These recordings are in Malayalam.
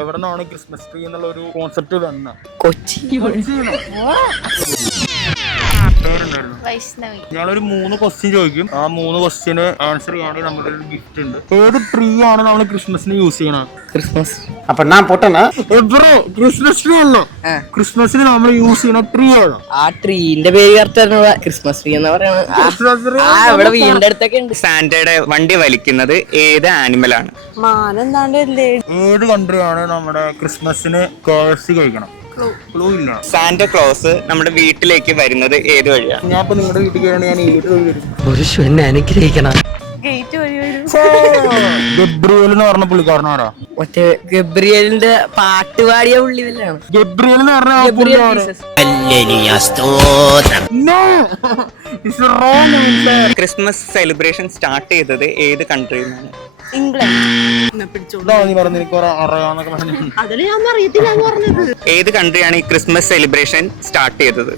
എവിടെ നിന്നാണ് ക്രിസ്മസ് ട്രീ എന്നുള്ള ഒരു കോൺസെപ്റ്റ് വന്ന? കൊച്ചി. വൈഷ്ണവി. ഞങ്ങളൊരു 3 ക്വസ്റ്റ്യൻ ചോദിക്കും. ആ 3 ക്വസ്റ്റ്യന് ആൻസർ ചെയ്യുകയാണെങ്കിൽ നമുക്ക് ഒരു ഗിഫ്റ്റ് ഉണ്ട്. ഏത് ട്രീ ആണ് നമ്മൾ ക്രിസ്മസിന് യൂസ് ചെയ്യണത്? ക്രിസ്മസ്. അപ്പൊ ഞാൻ പൊട്ടനാ? ക്രിസ്മസ് ട്രീ അല്ല, ക്രിസ്മസിന് നമ്മൾ യൂസ് ചെയ്യുന്ന ട്രീ ആണ്. ആ ട്രീന്റെ പേര് കറക്റ്റ് ക്രിസ്മസ് ട്രീ എന്ന് പറയുന്നത്. ഇവിടെ വീടിന്റെ അടുത്തൊക്കെ ഉണ്ട്. സാന്റയുടെ വണ്ടി വലിക്കുന്നത് ഏത് ആനിമൽ ആണ്? ഏത് കൺട്രിയാണ് നമ്മുടെ ക്രിസ്മസിന് KFC കഴിക്കണം? ക്ലൂ ഇല്ല. സാന്റ ക്ലോസ് നമ്മുടെ വീട്ടിലേക്ക് വരുന്നത് ഏത് വഴിയാണ്? ഞാൻ ഇപ്പൊ നിങ്ങളുടെ വീട്ടിൽ കയറിയാണ്, ഞാൻ ഏത് വഴി വരും? ഒരു എന്നെ അനുഗ്രഹിക്കണം. ഗേറ്റ് വഴി വരും. ഗബ്രിയേൽ എന്ന് പറഞ്ഞ പുള്ളിക്കാരനാരാ? മറ്റേ ഗബ്രിയലിന്റെ പാട്ട് പാടിയ പുള്ളി തന്നെയാണ്. ഗബ്രിയേൽ എന്ന് പറഞ്ഞ ക്രിസ്മസ് സെലിബ്രേഷൻ സ്റ്റാർട്ട് ചെയ്തത് ഏത് കൺട്രിയിൽ നിന്നാണ്? ഏത് കൺട്രിയാണ് ഈ ക്രിസ്മസ് സെലിബ്രേഷൻ സ്റ്റാർട്ട് ചെയ്തത്?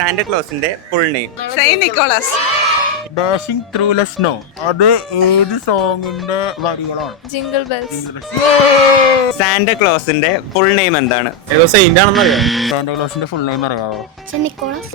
സാന്റ ക്ലോസിന്റെ full name? Saint Nicholas. Dashing through the snow. അത് ഏത് സോങ്ങിന്റെ വരികളാണ്? Jingle Bells. സാന്റ ക്ലോസിന്റെ ഫുൾ നെയിം എന്താണ്? സാന്റ ക്ലോസിന്റെ ഫുൾ നെയിം അറിയാവോ? നിക്കോളാസ്.